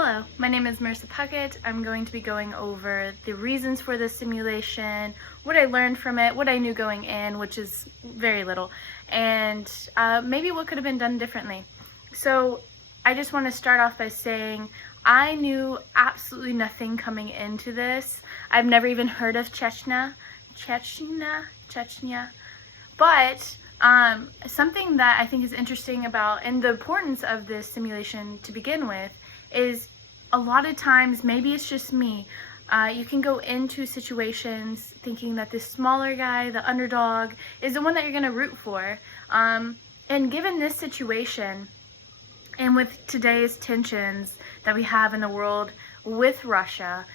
Hello, my name is Marissa Puckett. I'm going to be going over the reasons for this simulation, what I learned from it, what I knew going in, which is very little, and maybe what could have been done differently. So I just want to start off by saying I knew absolutely nothing coming into this. I've never even heard of Chechnya, but something that I think is interesting about, and the importance of this simulation to begin with, is a lot of times, maybe it's just me, you can go into situations thinking that this smaller guy, the underdog, is the one that you're going to root for. And given this situation, and with today's tensions that we have in the world with Russia,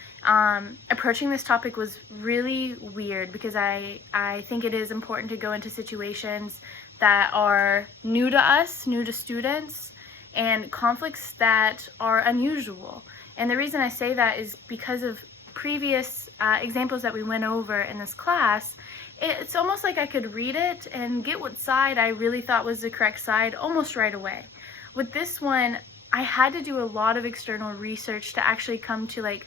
approaching this topic was really weird because I think it is important to go into situations that are new to us, new to students, and conflicts that are unusual. And the reason I say that is because of previous examples that we went over in this class. It's almost like I could read it and get what side I really thought was the correct side almost right away. With this one, I had to do a lot of external research to actually come to like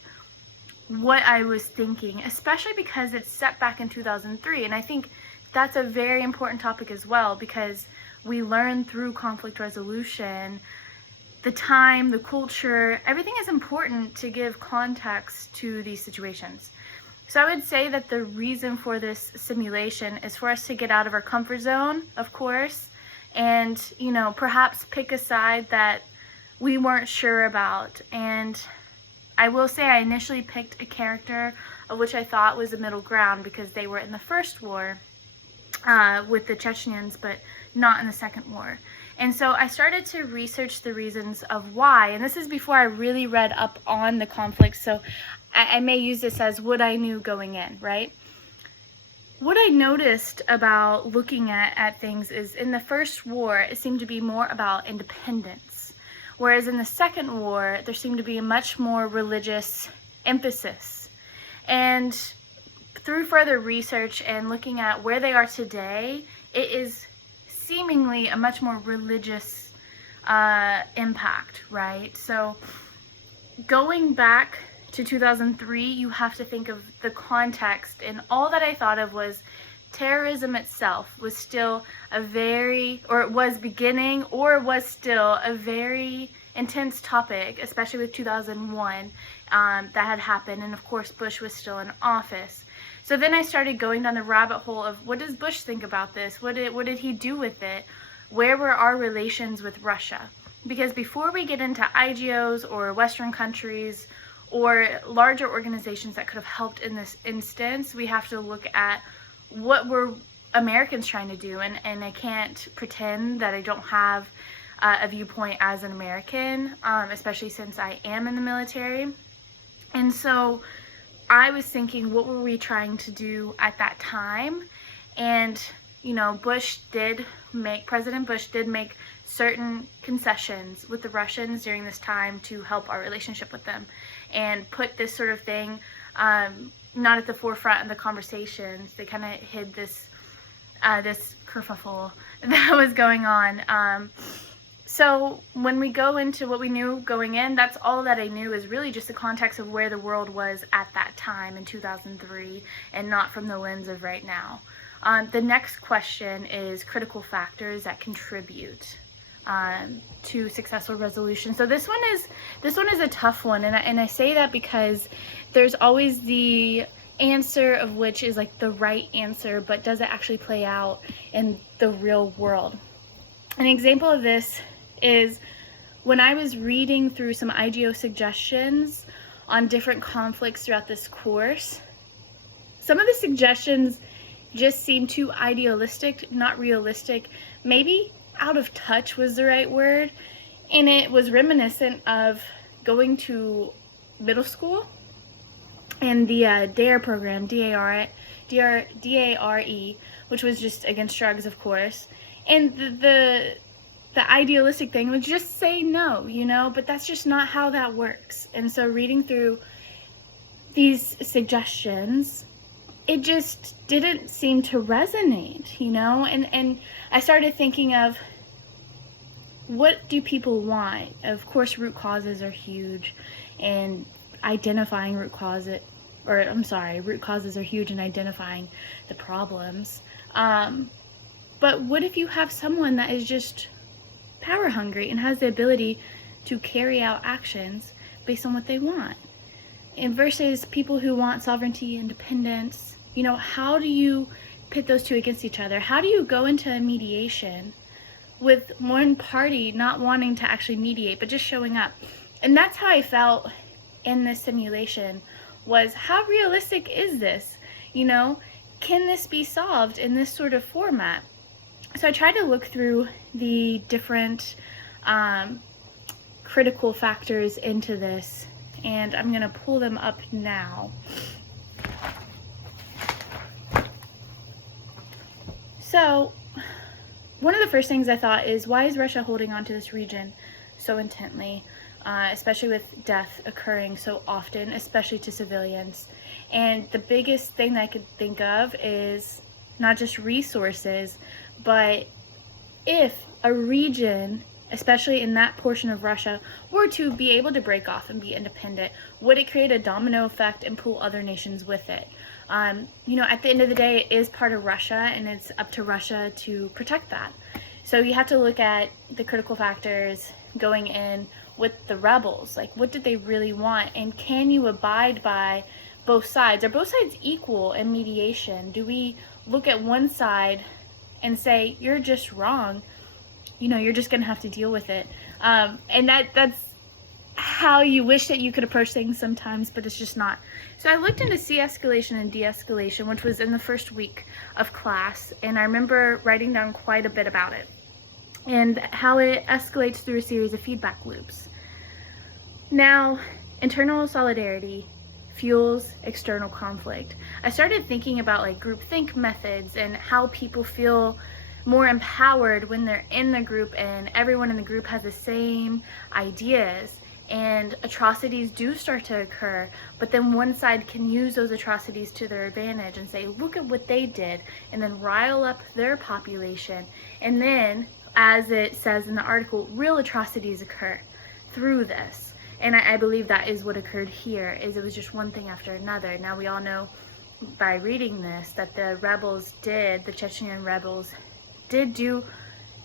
what I was thinking, especially because it's set back in 2003. And I think that's a very important topic as well, because we learn through conflict resolution, the time, the culture, everything is important to give context to these situations. So I would say that the reason for this simulation is for us to get out of our comfort zone, of course, and, you know, perhaps pick a side that we weren't sure about. And I will say I initially picked a character of which I thought was a middle ground because they were in the first war with the Chechens, but not in the second war. And so I started to research the reasons of why, and this is before I really read up on the conflict, so I may use this as what I knew going in, right? What I noticed about looking at things is in the first war, it seemed to be more about independence, whereas in the second war, there seemed to be a much more religious emphasis. And through further research and looking at where they are today, it is seemingly a much more religious impact, right? So going back to 2003, you have to think of the context, and all that I thought of was terrorism itself was still a very, or it was beginning, or was still a very intense topic, especially with 2001 that had happened, and of course Bush was still in office. So then I started going down the rabbit hole of what does Bush think about this? What did he do with it? Where were our relations with Russia? Because before we get into IGOs or Western countries or larger organizations that could have helped in this instance, we have to look at what were Americans trying to do. And I can't pretend that I don't have a viewpoint as an American, especially since I am in the military. And so I was thinking, what were we trying to do at that time? And, you know, President Bush did make certain concessions with the Russians during this time to help our relationship with them and put this sort of thing not at the forefront of the conversations. They kind of hid this kerfuffle that was going on. So when we go into what we knew going in, that's all that I knew is really just the context of where the world was at that time in 2003 and not from the lens of right now. The next question is critical factors that contribute to successful resolution. So this one is a tough one, and I say that because there's always the answer of which is like the right answer, but does it actually play out in the real world? An example of this is when I was reading through some IGO suggestions on different conflicts throughout this course. Some of the suggestions just seemed too idealistic, not realistic, maybe out of touch was the right word, and it was reminiscent of going to middle school and the DARE program, D-A-R-E, which was just against drugs, of course. And the idealistic thing was just say no, you know, but that's just not how that works. And so reading through these suggestions, it just didn't seem to resonate, you know, and I started thinking of what do people want? Of course, root causes are huge, and identifying root causes are huge in identifying the problems. But what if you have someone that is just power hungry and has the ability to carry out actions based on what they want? And versus people who want sovereignty, independence, how do you pit those two against each other? How do you go into a mediation with one party not wanting to actually mediate, but just showing up? And that's how I felt in this simulation, was how realistic is this? Can this be solved in this sort of format? So I tried to look through the different critical factors into this, and I'm going to pull them up now. So one of the first things I thought is, why is Russia holding on to this region so intently, especially with death occurring so often, especially to civilians? And the biggest thing that I could think of is not just resources, but if a region, especially in that portion of Russia, were to be able to break off and be independent, would it create a domino effect and pull other nations with it? At the end of the day, it is part of Russia, and it's up to Russia to protect that. So you have to look at the critical factors going in with the rebels. Like, what did they really want? And can you abide by both sides? Are both sides equal in mediation? Do we look at one side and say, you're just wrong, you're just gonna have to deal with it? And that's how you wish that you could approach things sometimes, but it's just not. So I looked into de-escalation and de-escalation, which was in the first week of class, and I remember writing down quite a bit about it and how it escalates through a series of feedback loops. Now, internal solidarity fuels external conflict. I started thinking about like groupthink methods and how people feel more empowered when they're in the group and everyone in the group has the same ideas, and atrocities do start to occur, but then one side can use those atrocities to their advantage and say, look at what they did, and then rile up their population. And then, as it says in the article, real atrocities occur through this. And I believe that is what occurred here, is it was just one thing after another. Now we all know by reading this that the Chechen rebels did do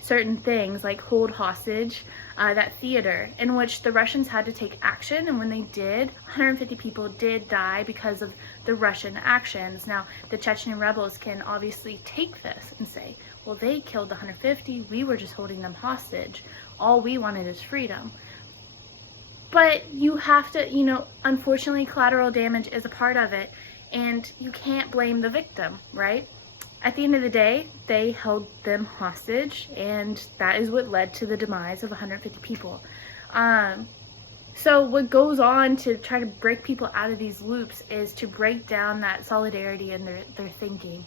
certain things, like hold hostage that theater, in which the Russians had to take action, and when they did, 150 people did die because of the Russian actions. Now the Chechen rebels can obviously take this and say, well, they killed 150, we were just holding them hostage, all we wanted is freedom. But you have to, unfortunately collateral damage is a part of it, and you can't blame the victim, right? At the end of the day, they held them hostage, and that is what led to the demise of 150 people. So what goes on to try to break people out of these loops is to break down that solidarity in their thinking,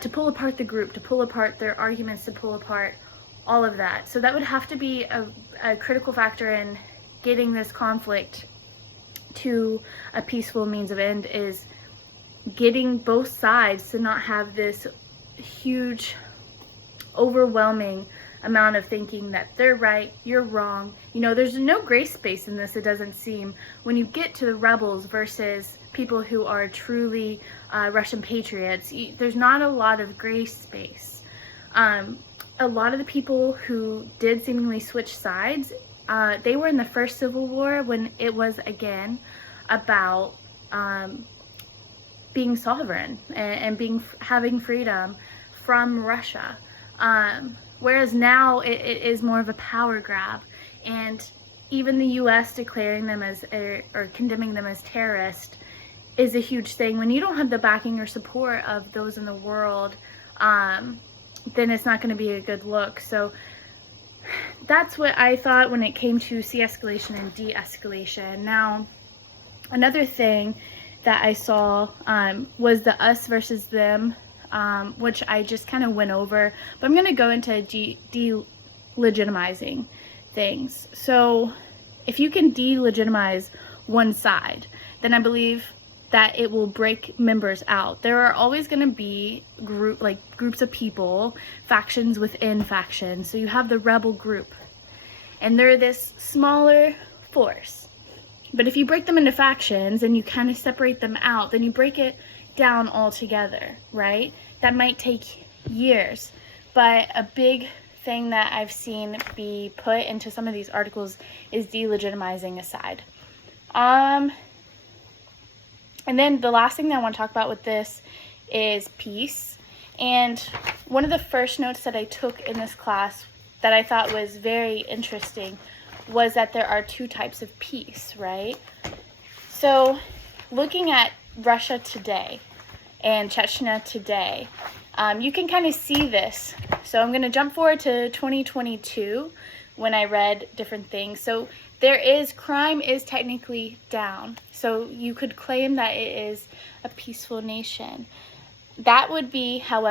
to pull apart the group, to pull apart their arguments, to pull apart all of that. So that would have to be a critical factor in getting this conflict to a peaceful means of end, is getting both sides to not have this huge, overwhelming amount of thinking that they're right, you're wrong. There's no gray space in this, it doesn't seem, when you get to the rebels versus people who are truly Russian patriots. There's not a lot of gray space. A lot of the people who did seemingly switch sides, they were in the first Civil War, when it was again about being sovereign and having freedom from Russia. Whereas now it is more of a power grab, and even the U.S. declaring them as or condemning them as terrorists is a huge thing. When you don't have the backing or support of those in the world, then it's not going to be a good look. So that's what I thought when it came to de-escalation and de-escalation. Now, another thing that I saw was the us versus them, which I just kind of went over, but I'm going to go into delegitimizing things. So if you can delegitimize one side, then I believe that it will break members out. There are always going to be groups of people, factions within factions. So you have the rebel group, and they're this smaller force. But if you break them into factions and you kind of separate them out, then you break it down altogether, right? That might take years. But a big thing that I've seen be put into some of these articles is delegitimizing a side. And then the last thing that I want to talk about with this is peace. And one of the first notes that I took in this class that I thought was very interesting was that there are two types of peace, right? So looking at Russia today and Chechnya today, you can kind of see this. So I'm going to jump forward to 2022 when I read different things. So crime is technically down. So you could claim that it is a peaceful nation. That would be, however,